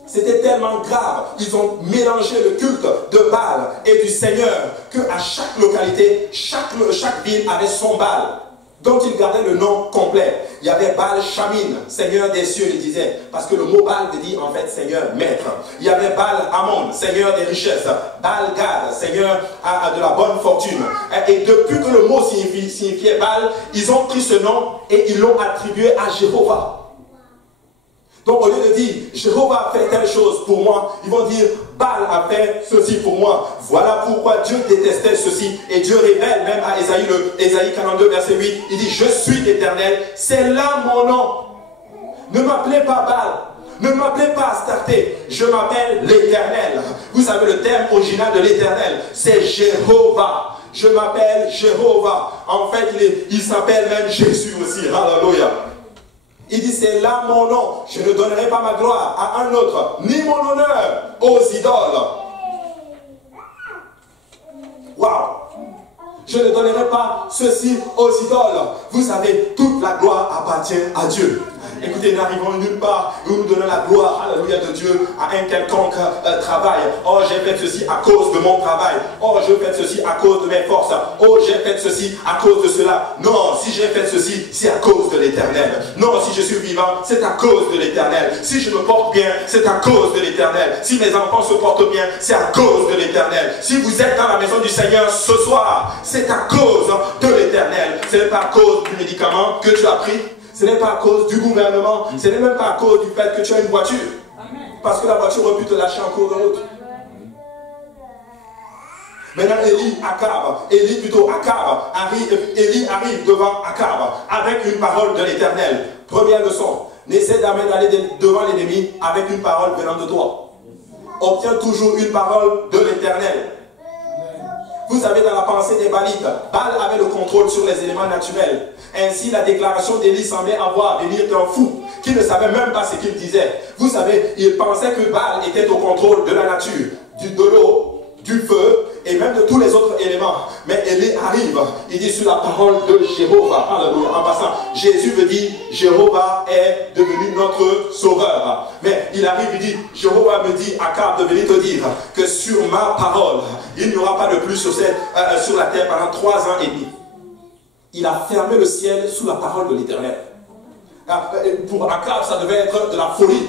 C'était tellement grave. Ils ont mélangé le culte de Baal et du Seigneur qu'à chaque localité, chaque ville avait son Baal, dont il gardait le nom complet. Il y avait Baal Shamin, Seigneur des cieux, il disait, parce que le mot Baal veut dire en fait Seigneur, maître. Il y avait Baal Amon, Seigneur des richesses. Baal Gad, Seigneur de la bonne fortune. Et depuis que le mot signifiait Baal, ils ont pris ce nom et ils l'ont attribué à Jéhovah. Donc au lieu de dire Jéhovah a fait telle chose pour moi, ils vont dire Baal a fait ceci pour moi. Voilà pourquoi Dieu détestait ceci. Et Dieu révèle même à Ésaïe 42 verset 8, il dit je suis l'Éternel, c'est là mon nom. Ne m'appelez pas Baal, ne m'appelez pas Astarté, je m'appelle l'Éternel. Vous savez le terme original de l'Éternel, c'est Jéhovah. Je m'appelle Jéhovah. En fait il s'appelle même Jésus aussi. Alléluia. Il dit, c'est là mon nom. Je ne donnerai pas ma gloire à un autre, ni mon honneur aux idoles. Waouh! Je ne donnerai pas ceci aux idoles. Vous savez, toute la gloire appartient à Dieu. Écoutez, n'arrivons nulle part où nous donnons la gloire, alléluia, de Dieu à un quelconque travail. Oh, j'ai fait ceci à cause de mon travail. Oh, je fais ceci à cause de mes forces. Oh, j'ai fait ceci à cause de cela. Non, si j'ai fait ceci, c'est à cause de l'Éternel. Non, si je suis vivant, c'est à cause de l'Éternel. Si je me porte bien, c'est à cause de l'Éternel. Si mes enfants se portent bien, c'est à cause de l'Éternel. Si vous êtes dans la maison du Seigneur ce soir, c'est à cause de l'Éternel. Ce n'est pas à cause du médicament que tu as pris. Ce n'est pas à cause du gouvernement, ce n'est même pas à cause du fait que tu as une voiture. Parce que la voiture aurait pu te lâcher en cours de route. Maintenant, Élie arrive devant Akab avec une parole de l'Éternel. Première leçon, n'essaie jamais d'aller devant l'ennemi avec une parole venant de toi. Obtiens toujours une parole de l'Éternel. Vous savez, dans la pensée des Baalites, Baal avait le contrôle sur les éléments naturels. Ainsi, la déclaration d'Élie semblait avoir venir d'un fou qui ne savait même pas ce qu'il disait. Vous savez, il pensait que Baal était au contrôle de la nature, de l'eau, du feu et même de tous les autres éléments. Mais Élie arrive, il dit sur la parole de Jéhovah. Alléluia. En passant, Jésus veut dire Jéhovah est devenu notre sauveur. Mais il arrive, il dit Jéhovah me dit à Akab de venir te dire que sur ma parole, il n'y aura pas de pluie sur la terre pendant 3 ans et demi. Il a fermé le ciel sous la parole de l'Éternel. Pour Akab, ça devait être de la folie.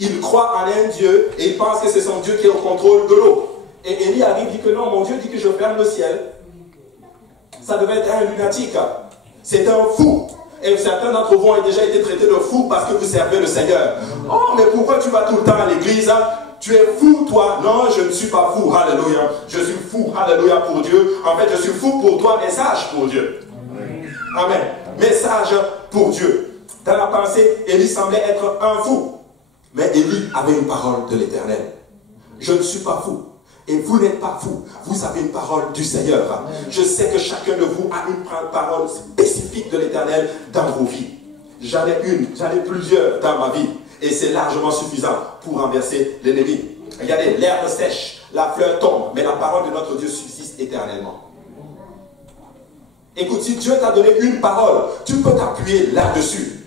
Il croit en un Dieu et il pense que c'est son Dieu qui est au contrôle de l'eau. Et Élie arrive et dit que non, mon Dieu dit que je ferme le ciel. Ça devait être un lunatique. C'est un fou. Et certains d'entre vous ont déjà été traités de fous parce que vous servez le Seigneur. Oh, mais pourquoi tu vas tout le temps à l'église? Tu es fou, toi. Non, je ne suis pas fou. Alléluia. Je suis fou. Alléluia pour Dieu. En fait, je suis fou pour toi, mais sage pour Dieu. Amen. Message pour Dieu. Dans la pensée, Élie semblait être un fou. Mais Élie avait une parole de l'Éternel. Je ne suis pas fou. Et vous n'êtes pas fou. Vous avez une parole du Seigneur. Je sais que chacun de vous a une parole spécifique de l'Éternel dans vos vies. J'en ai plusieurs dans ma vie. Et c'est largement suffisant pour renverser l'ennemi. Regardez, l'herbe sèche, la fleur tombe, mais la parole de notre Dieu subsiste éternellement. Écoute, si Dieu t'a donné une parole, tu peux t'appuyer là-dessus.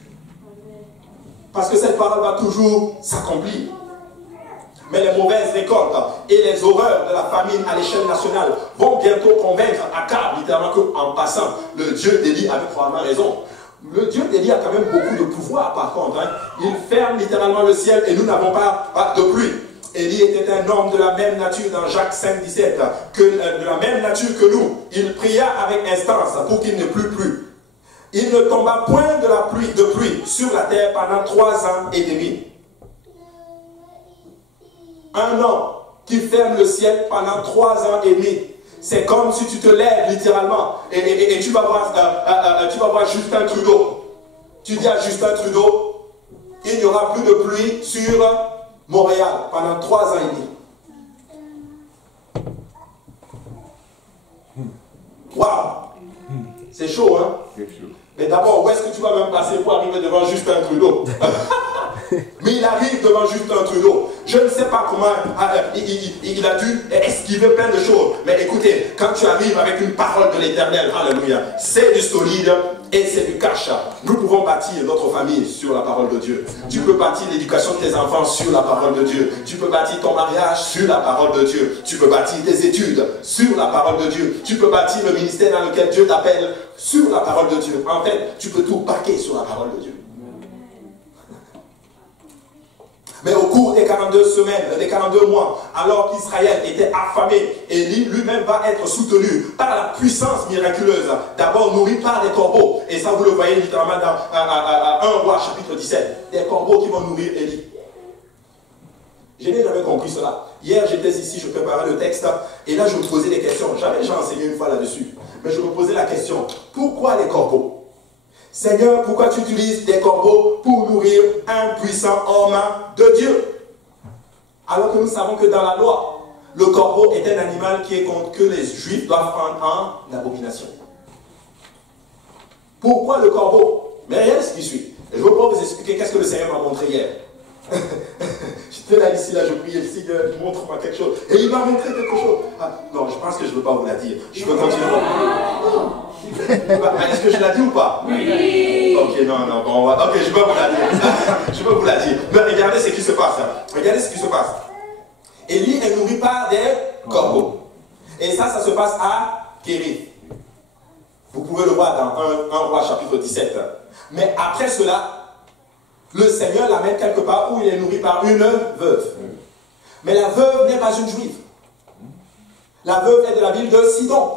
Parce que cette parole va toujours s'accomplir. Mais les mauvaises récoltes et les horreurs de la famine à l'échelle nationale vont bientôt convaincre Akab, littéralement, qu'en passant, le Dieu d'Élie avait probablement raison. Le Dieu d'Élie a quand même beaucoup de pouvoir, par contre. Hein. Il ferme littéralement le ciel et nous n'avons pas de pluie. Élie était un homme de la même nature dans Jacques 5, 17, de la même nature que nous. Il pria avec instance pour qu'il ne plût plus. Il ne tomba point de pluie sur la terre pendant 3 ans et demi. Un homme qui ferme le ciel pendant 3 ans et demi. C'est comme si tu te lèves littéralement et tu vas voir Justin Trudeau. Tu dis à Justin Trudeau, il n'y aura plus de pluie sur Montréal pendant 3 ans et demi. Waouh! C'est chaud, hein? Mais d'abord, où est-ce que tu vas même passer pour arriver devant Justin Trudeau? Mais il arrive devant Justin Trudeau. Je ne sais pas comment il a dû esquiver plein de choses. Mais écoutez, quand tu arrives avec une parole de l'Éternel, alléluia, c'est du solide et c'est du cash. Nous pouvons bâtir notre famille sur la parole de Dieu. Tu peux bâtir l'éducation de tes enfants sur la parole de Dieu. Tu peux bâtir ton mariage sur la parole de Dieu. Tu peux bâtir tes études sur la parole de Dieu. Tu peux bâtir le ministère dans lequel Dieu t'appelle sur la parole de Dieu. En fait, tu peux tout paquer sur la parole de Dieu. Mais au cours des 42 semaines, des 42 mois, alors qu'Israël était affamé, Élie lui-même va être soutenu par la puissance miraculeuse, d'abord nourri par des corbeaux. Et ça, vous le voyez littéralement dans 1 Roi chapitre 17. Des corbeaux qui vont nourrir Élie. Je n'ai jamais compris cela. Hier, j'étais ici, je préparais le texte, et là, je me posais des questions. J'avais déjà enseigné une fois là-dessus. Mais je me posais la question, pourquoi les corbeaux? Seigneur, pourquoi tu utilises des corbeaux pour nourrir un puissant homme de Dieu? Alors que nous savons que dans la loi, le corbeau est un animal que les Juifs doivent prendre en abomination. Pourquoi le corbeau? Mais regardez ce qui suit. Je vais vous expliquer qu'est-ce que le Seigneur m'a montré hier. J'étais là, ici, là, je priais, Seigneur, montre-moi quelque chose. Et il m'a montré quelque chose. Ah, non, je pense que je ne veux pas vous la dire. Je peux continuer. Est-ce que je l'ai dit ou pas? Oui. Ok, non, bon, ok, je peux vous la dire. Je peux vous la dire. Mais regardez ce qui se passe. Regardez ce qui se passe. Élie est nourri par des corbeaux. Et ça se passe à Kéri. Vous pouvez le voir dans 1 Roi chapitre 17. Mais après cela, le Seigneur l'amène quelque part où il est nourri par une veuve. Mais la veuve n'est pas une juive. La veuve est de la ville de Sidon.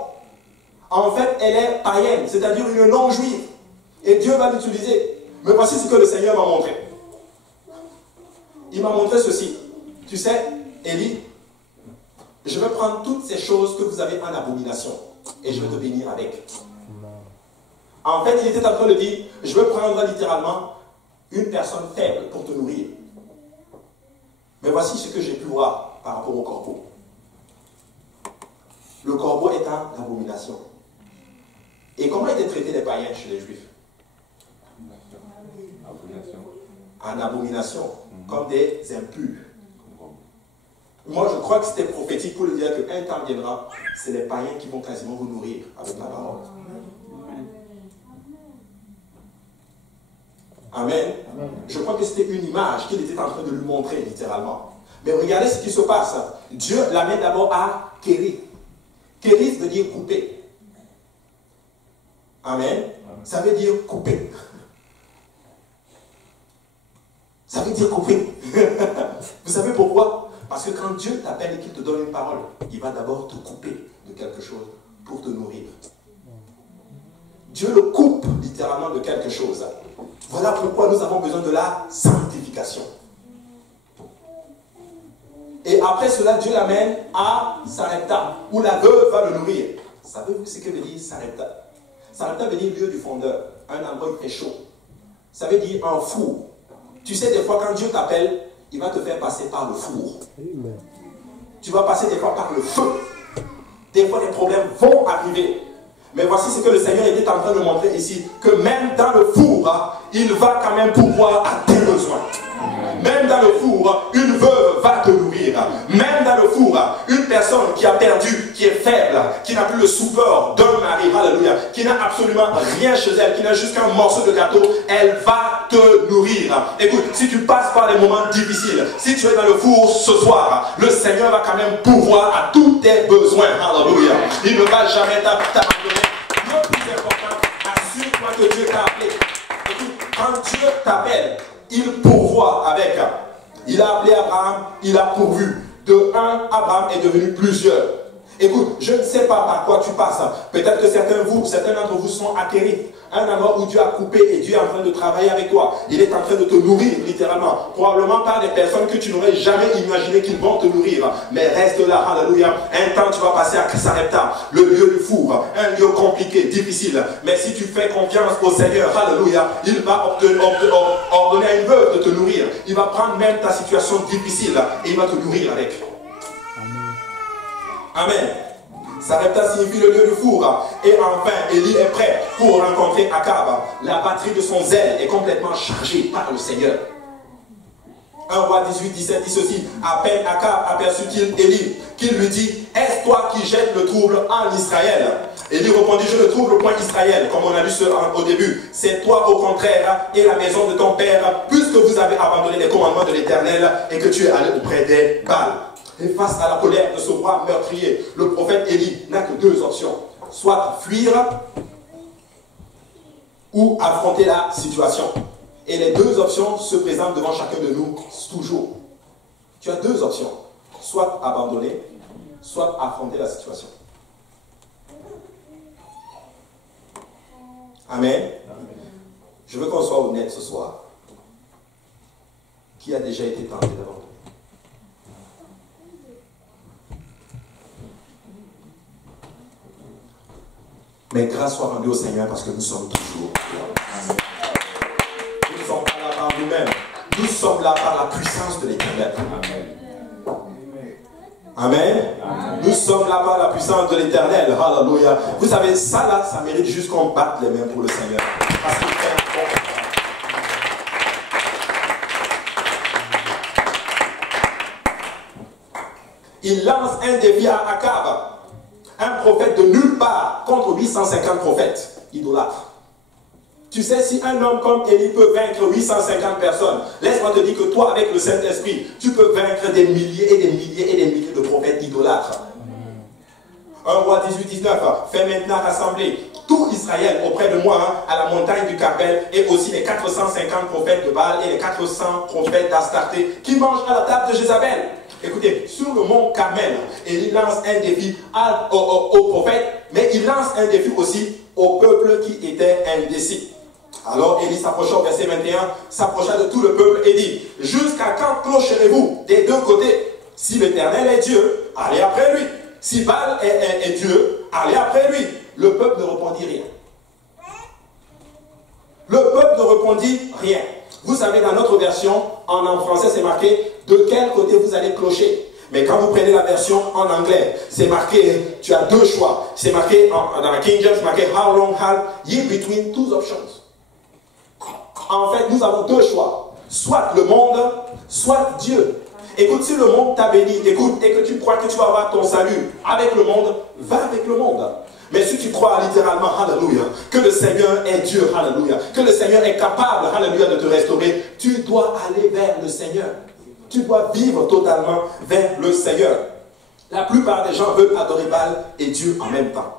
En fait, elle est païenne, c'est-à-dire une non-juive. Et Dieu va l'utiliser. Mais voici ce que le Seigneur m'a montré. Il m'a montré ceci. Tu sais, Élie, je vais prendre toutes ces choses que vous avez en abomination et je vais te bénir avec. En fait, il était en train de dire, je vais prendre littéralement une personne faible pour te nourrir. Mais voici ce que j'ai pu voir par rapport au corbeau. Le corbeau est en abomination. Et comment étaient traités les païens chez les Juifs? En abomination, comme des impurs. Moi, je crois que c'était prophétique pour le dire qu'un temps viendra, c'est les païens qui vont quasiment vous nourrir avec la parole. Amen. Je crois que c'était une image qu'il était en train de lui montrer, littéralement. Mais regardez ce qui se passe. Dieu l'amène d'abord à Kéri. Kéri veut dire couper. Amen. Ça veut dire couper. Ça veut dire couper. Vous savez pourquoi? Parce que quand Dieu t'appelle et qu'il te donne une parole, il va d'abord te couper de quelque chose pour te nourrir. Dieu le coupe littéralement de quelque chose. Voilà pourquoi nous avons besoin de la sanctification. Et après cela, Dieu l'amène à Sarepta, où la veuve va le nourrir. Savez-vous ce que veut dire Sarepta? Sarepta veut dire lieu du fondeur, un endroit où il fait chaud. Ça veut dire un four. Tu sais, des fois, quand Dieu t'appelle, il va te faire passer par le four. Tu vas passer des fois par le feu. Des fois, les problèmes vont arriver. Mais voici ce que le Seigneur était en train de montrer ici, que même dans le four, il va quand même pourvoir à tes besoins. Même dans le four, une veuve va te nourrir. Même dans le four, une personne qui a perdu, qui est faible, qui n'a plus le support d'un mari, alléluia, qui n'a absolument rien chez elle, qui n'a juste qu'un morceau de gâteau, elle va te nourrir. Écoute, si tu passes par des moments difficiles, si tu es dans le four ce soir, le Seigneur va quand même pourvoir à tous tes besoins, alléluia. Il ne va jamais t'abandonner. Le plus important, assure-toi que Dieu t'a appelé. Écoute, quand Dieu t'appelle, il pourvoit avec. Il a appelé Abraham, il a pourvu. De un, Abraham est devenu plusieurs. Écoute, je ne sais pas par quoi tu passes. Peut-être que certains d'entre vous sont atterris. Un endroit où Dieu a coupé et Dieu est en train de travailler avec toi. Il est en train de te nourrir, littéralement. Probablement par des personnes que tu n'aurais jamais imaginé qu'ils vont te nourrir. Mais reste là, alléluia. Un temps, tu vas passer à Sarepta, le lieu du four. Un lieu compliqué, difficile. Mais si tu fais confiance au Seigneur, alléluia, il va ordonner à une veuve de te nourrir. Il va prendre même ta situation difficile et il va te nourrir avec. Amen. Sarepta signifie le lieu du four. Et enfin, Élie est prêt pour rencontrer Akab. La batterie de son zèle est complètement chargée par le Seigneur. 1 roi 18, 17 dit ceci. À peine Akab aperçut-il Élie, qui lui dit, est-ce toi qui jettes le trouble en Israël? Élie répondit, je ne trouble point Israël, comme on a lu au début. C'est toi au contraire et la maison de ton père, puisque vous avez abandonné les commandements de l'Éternel et que tu es allé auprès des Baals. Et face à la colère de ce roi meurtrier, le prophète Élie n'a que deux options. Soit fuir ou affronter la situation. Et les deux options se présentent devant chacun de nous toujours. Tu as deux options. Soit abandonner, soit affronter la situation. Amen. Je veux qu'on soit honnête ce soir. Qui a déjà été tenté d'abandonner? Mais grâce soit rendue au Seigneur parce que nous sommes toujours là. Nous ne sommes pas là par nous-mêmes. Nous sommes là par la puissance de l'Éternel. Amen. Nous sommes là par la puissance de l'Éternel. Alléluia. Vous savez, ça là, ça mérite juste qu'on batte les mains pour le Seigneur. Parce qu'il fait un bon travail. Il lance un défi à Akab. Un prophète de nulle part contre 850 prophètes idolâtres. Tu sais, si un homme comme Élie peut vaincre 850 personnes, laisse-moi te dire que toi, avec le Saint-Esprit, tu peux vaincre des milliers et des milliers et des milliers de prophètes idolâtres. 1 roi 18, 19, fais maintenant rassembler tout Israël auprès de moi à la montagne du Carmel et aussi les 450 prophètes de Baal et les 400 prophètes d'Astarté qui mangent à la table de Jézabel. Écoutez, sur le mont Carmel, il lance un défi aux prophètes, mais il lance un défi aussi au peuple qui était indécis. Alors Élie s'approcha au verset 21, s'approcha de tout le peuple et dit, jusqu'à quand clocherez-vous des deux côtés? Si l'Éternel est Dieu, allez après lui. Si Baal est Dieu, allez après lui. Le peuple ne répondit rien. Le peuple ne répondit rien. Vous savez, dans notre version, en français, c'est marqué de quel côté vous allez clocher. Mais quand vous prenez la version en anglais, c'est marqué, tu as deux choix. C'est marqué, dans la King James, c'est marqué how long have ye between two options. En fait, nous avons deux choix. Soit le monde, soit Dieu. Écoute, si le monde t'a béni, écoute, et que tu crois que tu vas avoir ton salut avec le monde, va avec le monde. Mais si tu crois littéralement, alléluia, que le Seigneur est Dieu, alléluia, que le Seigneur est capable, alléluia, de te restaurer, tu dois aller vers le Seigneur. Tu dois vivre totalement vers le Seigneur. La plupart des gens veulent adorer Baal et Dieu en même temps.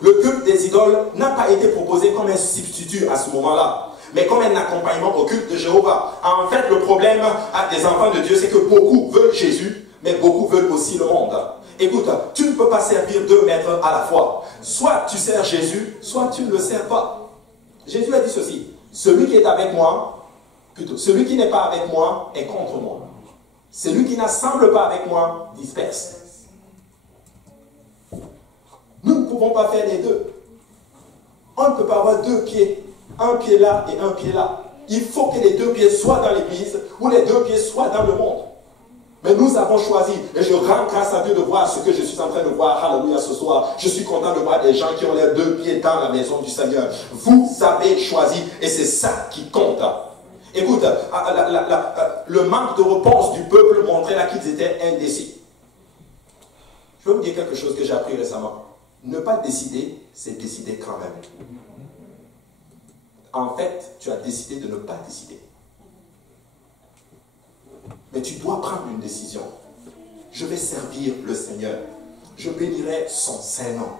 Le culte des idoles n'a pas été proposé comme un substitut à ce moment-là, mais comme un accompagnement au culte de Jéhovah. En fait, le problème des enfants de Dieu, c'est que beaucoup veulent Jésus, mais beaucoup veulent aussi le monde. Écoute, tu ne peux pas servir deux maîtres à la fois. Soit tu sers Jésus, soit tu ne le sers pas. Jésus a dit ceci, celui qui est avec moi, plutôt, celui qui n'est pas avec moi est contre moi. Celui qui n'assemble pas avec moi disperse. Nous ne pouvons pas faire les deux. On ne peut pas avoir deux pieds, un pied là et un pied là. Il faut que les deux pieds soient dans l'église ou les deux pieds soient dans le monde. Mais nous avons choisi, et je rends grâce à Dieu de voir ce que je suis en train de voir, alléluia, ce soir. Je suis content de voir des gens qui ont les deux pieds dans la maison du Seigneur. Vous avez choisi, et c'est ça qui compte. Écoute, le manque de réponse du peuple montrait là qu'ils étaient indécis. Je vais vous dire quelque chose que j'ai appris récemment. Ne pas décider, c'est décider quand même. En fait, tu as décidé de ne pas décider. Mais tu dois prendre une décision. Je vais servir le Seigneur. Je bénirai son Saint-Nom.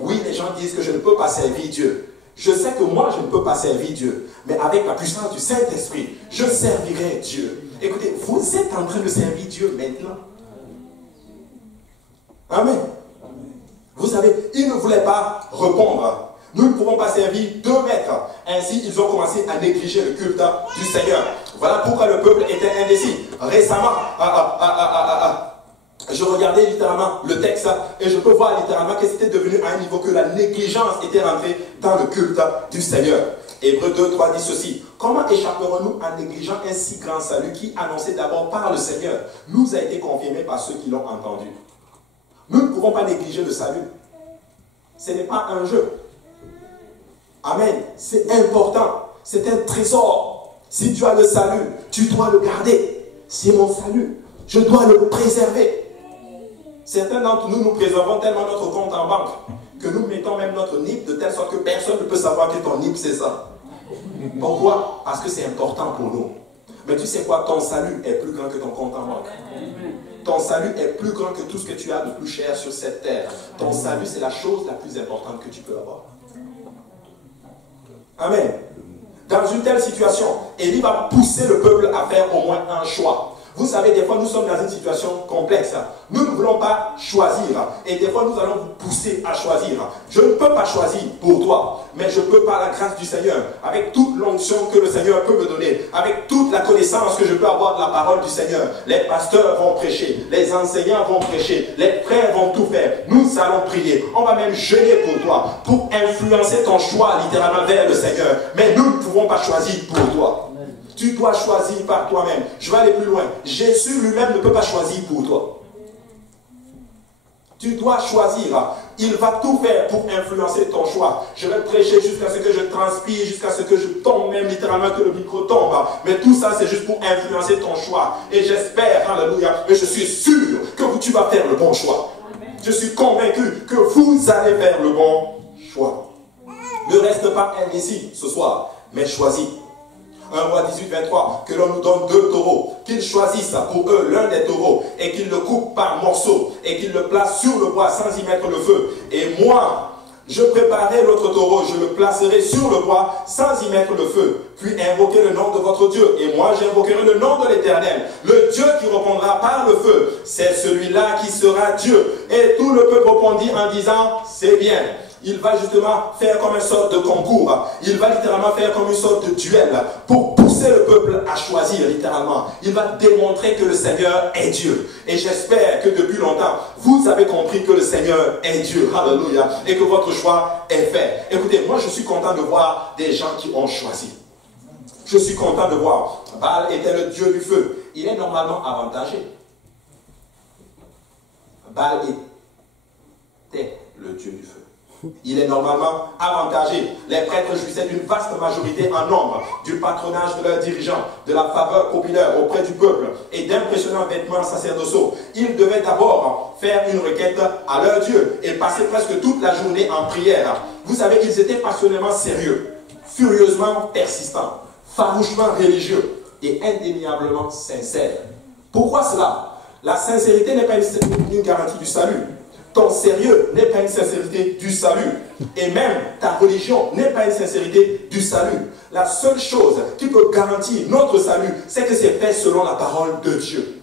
Oui, les gens disent que je ne peux pas servir Dieu. Je sais que moi, je ne peux pas servir Dieu. Mais avec la puissance du Saint-Esprit, je servirai Dieu. Écoutez, vous êtes en train de servir Dieu maintenant. Amen. Vous savez, ils ne voulaient pas répondre. Nous ne pouvons pas servir 2 maîtres. Ainsi, ils ont commencé à négliger le culte du Seigneur. Voilà pourquoi le peuple était indécis. Récemment, je regardais littéralement le texte et je peux voir littéralement que c'était devenu à un niveau que la négligence était rentrée dans le culte du Seigneur. Hébreux 2:3 dit ceci. Comment échapperons-nous en négligeant un si grand salut qui, annoncé d'abord par le Seigneur, nous a été confirmé par ceux qui l'ont entendu? Nous ne pouvons pas négliger le salut. Ce n'est pas un jeu. Amen. C'est important. C'est un trésor. Si tu as le salut, tu dois le garder. C'est mon salut. Je dois le préserver. Certains d'entre nous, nous préservons tellement notre compte en banque que nous mettons même notre NIP de telle sorte que personne ne peut savoir que ton NIP c'est ça. Pourquoi? Parce que c'est important pour nous. Mais tu sais quoi? Ton salut est plus grand que ton compte en banque. Ton salut est plus grand que tout ce que tu as de plus cher sur cette terre. Ton salut, c'est la chose la plus importante que tu peux avoir. Amen. Dans une telle situation, Élie va pousser le peuple à faire au moins un choix. Vous savez, des fois, nous sommes dans une situation complexe. Nous ne voulons pas choisir. Et des fois, nous allons vous pousser à choisir. Je ne peux pas choisir pour toi, mais je peux par la grâce du Seigneur, avec toute l'onction que le Seigneur peut me donner, avec toute la connaissance que je peux avoir de la parole du Seigneur. Les pasteurs vont prêcher, les enseignants vont prêcher, les frères vont tout faire. Nous allons prier. On va même jeûner pour toi, pour influencer ton choix littéralement vers le Seigneur. Mais nous ne pouvons pas choisir pour toi. Tu dois choisir par toi-même. Je vais aller plus loin. Jésus lui-même ne peut pas choisir pour toi. Tu dois choisir. Il va tout faire pour influencer ton choix. Je vais prêcher jusqu'à ce que je transpire, jusqu'à ce que je tombe, même littéralement que le micro tombe. Mais tout ça, c'est juste pour influencer ton choix. Et j'espère, alléluia, et je suis sûr que tu vas faire le bon choix. Je suis convaincu que vous allez faire le bon choix. Ne reste pas indécis ce soir, mais choisis. 1 Roi 18:23, que l'on nous donne 2 taureaux, qu'ils choisissent pour eux l'un des taureaux et qu'ils le coupent par morceaux et qu'ils le placent sur le bois sans y mettre le feu. Et moi, je préparerai l'autre taureau, je le placerai sur le bois sans y mettre le feu. Puis invoquez le nom de votre Dieu. Et moi, j'invoquerai le nom de l'Éternel. Le Dieu qui répondra par le feu, c'est celui-là qui sera Dieu. Et tout le peuple répondit en disant, c'est bien. Il va justement faire comme une sorte de concours. Il va littéralement faire comme une sorte de duel pour pousser le peuple à choisir littéralement. Il va démontrer que le Seigneur est Dieu. Et j'espère que depuis longtemps, vous avez compris que le Seigneur est Dieu. Alléluia. Et que votre choix est fait. Écoutez, moi je suis content de voir des gens qui ont choisi. Je suis content de voir. Baal était le dieu du feu. Il est normalement avantagé. Baal était le dieu du feu. Il est normalement avantagé. Les prêtres jouissaient d'une vaste majorité en nombre, du patronage de leurs dirigeants, de la faveur populaire auprès du peuple et d'impressionnants vêtements sacerdotaux. Ils devaient d'abord faire une requête à leur Dieu et passer presque toute la journée en prière. Vous savez, ils étaient passionnément sérieux, furieusement persistants, farouchement religieux et indéniablement sincères. Pourquoi cela? La sincérité n'est pas une garantie du salut. Ton sérieux n'est pas une sincérité du salut. Et même ta religion n'est pas une sincérité du salut. La seule chose qui peut garantir notre salut, c'est que c'est fait selon la parole de Dieu.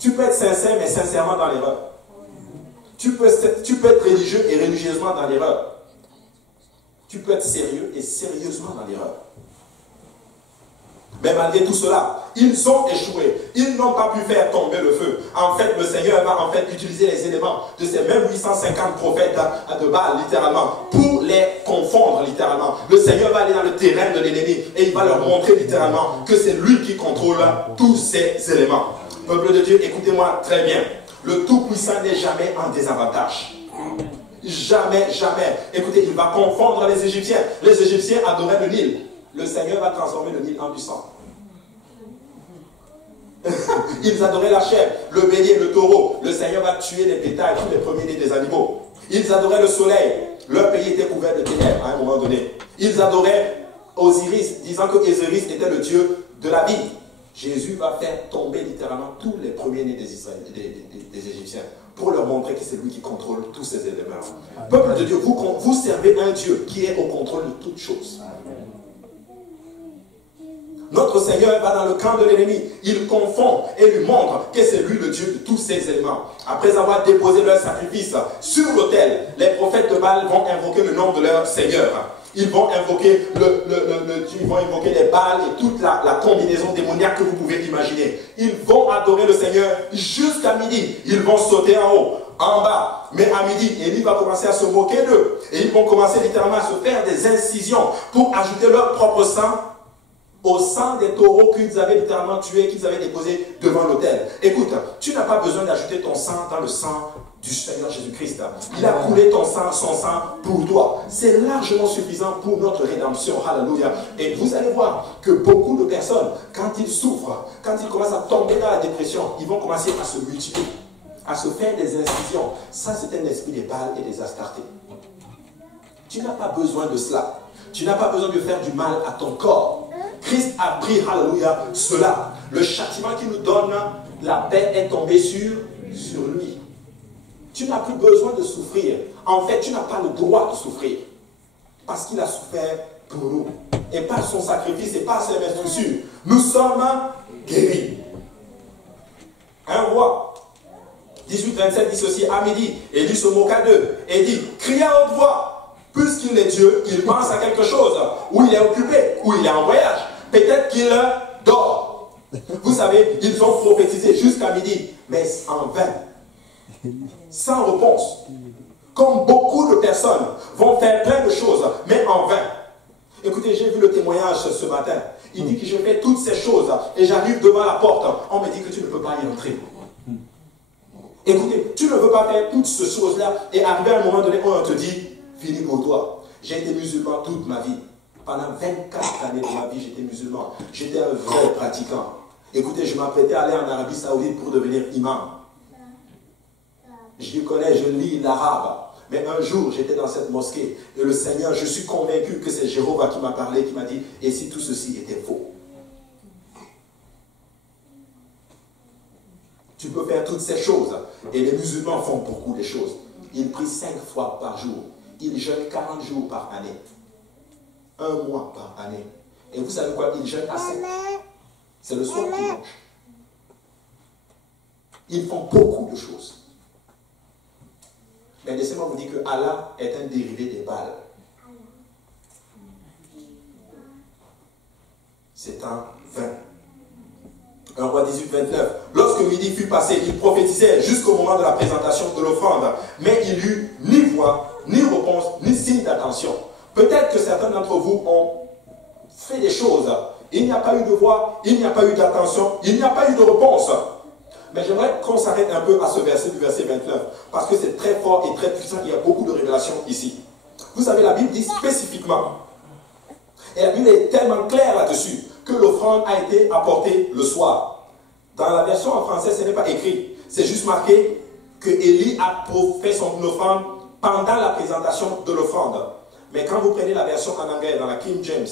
Tu peux être sincère, mais sincèrement dans l'erreur. Tu peux être religieux et religieusement dans l'erreur. Tu peux être sérieux et sérieusement dans l'erreur. Mais malgré tout cela, ils ont échoué. Ils n'ont pas pu faire tomber le feu. En fait, le Seigneur va utiliser les éléments de ces mêmes 850 prophètes de Baal, littéralement, pour les confondre, littéralement. Le Seigneur va aller dans le terrain de l'ennemi et il va leur montrer, littéralement, que c'est lui qui contrôle tous ces éléments. Peuple de Dieu, écoutez-moi très bien. Le Tout-Puissant n'est jamais en désavantage. Jamais, jamais. Écoutez, il va confondre les Égyptiens. Les Égyptiens adoraient le Nil. Le Seigneur va transformer le Nil en du sang. Ils adoraient la chèvre, le bélier, le taureau. Le Seigneur va tuer les bétails, tous les premiers-nés des animaux. Ils adoraient le soleil. Leur pays était couvert de ténèbres à un moment donné. Ils adoraient Osiris, disant que Osiris était le dieu de la vie. Jésus va faire tomber littéralement tous les premiers-nés des Égyptiens pour leur montrer que c'est lui qui contrôle tous ces éléments. Peuple de Dieu, vous servez un Dieu qui est au contrôle de toutes choses. Notre Seigneur va dans le camp de l'ennemi. Il confond et lui montre que c'est lui le Dieu de tous ces éléments. Après avoir déposé leur sacrifice sur l'autel, les prophètes de Baal vont invoquer le nom de leur Seigneur. Ils vont invoquer ils vont invoquer les Baals et toute la combinaison démoniaque que vous pouvez imaginer. Ils vont adorer le Seigneur jusqu'à midi. Ils vont sauter en haut, en bas. Mais à midi, Élie va commencer à se moquer d'eux. Et ils vont commencer littéralement à se faire des incisions pour ajouter leur propre sang au sang des taureaux qu'ils avaient littéralement tués, qu'ils avaient déposés devant l'autel. Écoute, tu n'as pas besoin d'ajouter ton sang dans le sang du Seigneur Jésus-Christ. Il a coulé son sang pour toi. C'est largement suffisant pour notre rédemption. Alléluia. Et vous allez voir que beaucoup de personnes, quand ils souffrent, quand ils commencent à tomber dans la dépression, ils vont commencer à se multiplier, à se faire des incisions. Ça, c'est un esprit des Baals et des Astartés. Tu n'as pas besoin de cela. Tu n'as pas besoin de faire du mal à ton corps. Christ a pris, alléluia, cela. Le châtiment qu'il nous donne, la paix est tombée sur lui. Tu n'as plus besoin de souffrir. En fait, tu n'as pas le droit de souffrir. Parce qu'il a souffert pour nous. Et par son sacrifice et par ses instructions, nous sommes guéris. Un roi, 18-27 dit ceci, à midi, Élie se moqua d'eux et dit, crie à haute voix. Puisqu'il est Dieu, il pense à quelque chose, ou il est occupé, ou il est en voyage. Peut-être qu'il dort. Vous savez, ils ont prophétisé jusqu'à midi, mais en vain, sans réponse. Comme beaucoup de personnes vont faire plein de choses, mais en vain. Écoutez, j'ai vu le témoignage ce matin. Il dit que je fais toutes ces choses et j'arrive devant la porte. On me dit que tu ne peux pas y entrer. Écoutez, tu ne veux pas faire toutes ces choses-là et arriver à un moment donné, on te dit, fini pour toi. J'ai été musulman toute ma vie. Pendant 24 années de ma vie, j'étais musulman. J'étais un vrai pratiquant. Écoutez, je m'apprêtais à aller en Arabie Saoudite pour devenir imam. Je connais, je lis l'arabe. Mais un jour, j'étais dans cette mosquée. Et le Seigneur, je suis convaincu que c'est Jéhovah qui m'a parlé, qui m'a dit, et si tout ceci était faux? Tu peux faire toutes ces choses. Et les musulmans font beaucoup de choses. Ils prient 5 fois par jour. Ils jeûnent 40 jours par année. 1 mois par année. Et vous savez quoi? Ils jeûnent à 7. C'est le soir qu'ils mangent. Ils font beaucoup de choses. Mais laissez-moi vous dire que Allah est un dérivé des Baals. C'est un vain. 1 Roi 18-29. Lorsque midi fut passé, il prophétisait jusqu'au moment de la présentation de l'offrande. Mais il n'y eut ni voix, ni réponse, ni signe d'attention. Peut-être que certains d'entre vous ont fait des choses. Il n'y a pas eu de voix, il n'y a pas eu d'attention, il n'y a pas eu de réponse. Mais j'aimerais qu'on s'arrête un peu à ce verset du verset 29. Parce que c'est très fort et très puissant. Il y a beaucoup de révélations ici. Vous savez, la Bible dit spécifiquement. Et la Bible est tellement claire là-dessus que l'offrande a été apportée le soir. Dans la version en français, ce n'est pas écrit. C'est juste marqué que Élie a fait son offrande pendant la présentation de l'offrande. Mais quand vous prenez la version en anglais, dans la King James,